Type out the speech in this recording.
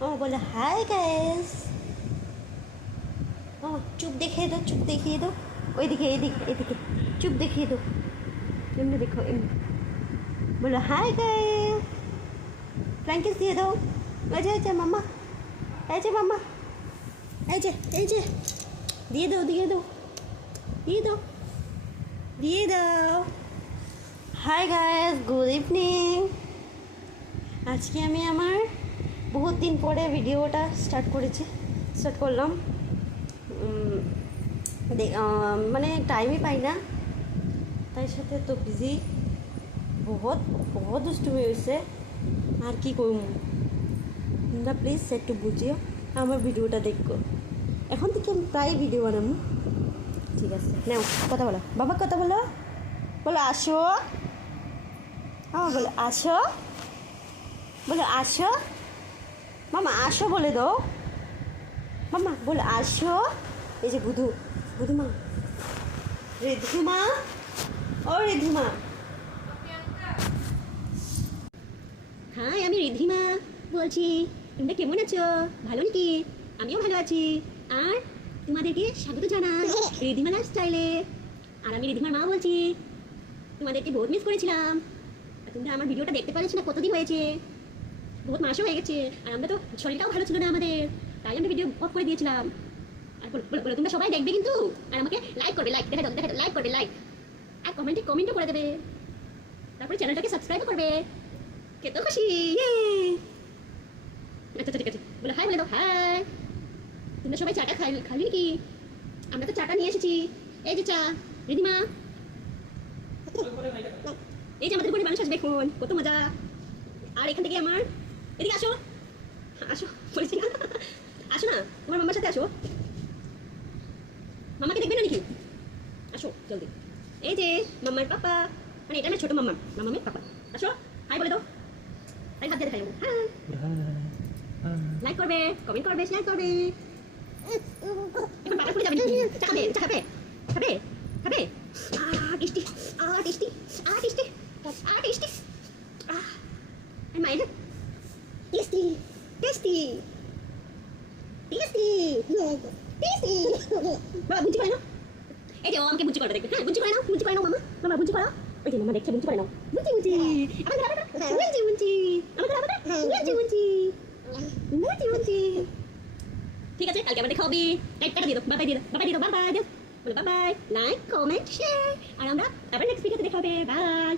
মামা বলে hi guys. মামা চুপ দেখিয়ে দাও, চুপ দেখিয়ে দাও, ওইদিকে এইদিকে এদিকে চুপ দেখিয়ে দাও, এমনি দেখো এমনি বলো হাই গাইস। ফ্ল্যাঙ্কিস দিয়ে দাও। এই যে মামা, এই যে মামা, এই যে দিয়ে দাও, দিয়ে দাও, দিয়ে দাও, দিয়ে দাও। Hi guys, good evening. আজকে আমি আমার বহুত দিন পরে ভিডিওটা স্টার্ট করলাম। মানে টাইমই পাই না, তাই সাথে তো বিজি, বহুত দুষ্টুমি হয়েছে। আর কি করব, তোমরা প্লিজ একটু বুঝিও, আমার ভিডিওটা দেখো। এখন থেকে আমি প্রায় ভিডিও বানাবো, ঠিক আছে? নাও কথা বলো, বাবা কথা বলো, বলো আসো, আমার বলো আসো, বলো আসো, মামা আসো বলে দাও, মামা বলো আসো। এই যে বুধুমা, ঋদ্ধুমা, ও ঋদ্ধুমা। হাই, আমি ঋদ্ধিমা বলছি। তোমরা কেমন আছো? ভালো নাকি? আমিও ভালো আছি। আর তোমাদেরকে স্বাগত জানাই ঋদ্ধিমা লাইফস্টাইলে। আর আমি ঋদ্ধিমার মা বলছি। তোমাদেরকে বহুত মিস করেছিলাম, আর তোমরা আমার ভিডিওটা দেখতে পারছো না, কতদিন হয়েছে, বহুত মাসও হয়ে গেছে। আর আমরা তো শরীরটাও ভালো ছিল না আমাদের, তাই আমরা ভিডিও অফ করে দিয়েছিলাম। আর বলো তোমরা সবাই দেখবে কিন্তু, আর আমাকে লাইক করবে, লাইক দেখা দাও, লাইক করবে, লাইক, আর কমেন্টও করে দেবে। তারপরে চ্যানেলটাকে সাবস্ক্রাইবও করবে। কত খুশি, আচ্ছা ঠিক আছে, বলে হাই বলে দাও, হাই। তোমরা সবাই চাটা খালি কি? আমরা তো চাটা নিয়ে এসেছি। এই যে চা, ঋদ্ধিমা। এই যে আমাদের গরিব মানুষ আসবে এখন, কত মজা। আর এখান থেকে আমার এদিকে আসো, আসো বলেছি না, আসো না, তোমার মামার সাথে আসো। মামাকে দেখবে না নাকি? আসো জলদি। এই যে মাম্মার পাপা, মানে এটা আমার ছোট মামামের পাপা। আসো, হাই বলে দাও। তাই হাত দিয়ে দেখাই, হ্যাঁ, লাইক করবে, কমেন্ট করবে, শেয়ার করবে। এখন পাতা খুলে যাবে নাকি? খাবে টেস্টি, টেস্টি, টেস্টি, টেস্টি, মায়ের টেস্টি, টেস্টি, টেস্টি, টেস্টি। বাবা বুঝি করে না, এই যে ও আমাকে বুঝি করে দেখবে, হ্যাঁ বুঝি করে নাও মামা বুঝি করো। ওই যে মামা দেখছে, বুঝি করে নাও, বুঝি ঠিক আছে, কালকে আমাদের খাবি। টাকা দিয়ে দাও, বাবাই দিয়ে দাও, বাবাই দিও, বলো বাবাই, লাইক কমেন্ট শেয়ার। আর আমরা তারপরে নেক্সট ভিডিওতে দেখা হবে, বাই।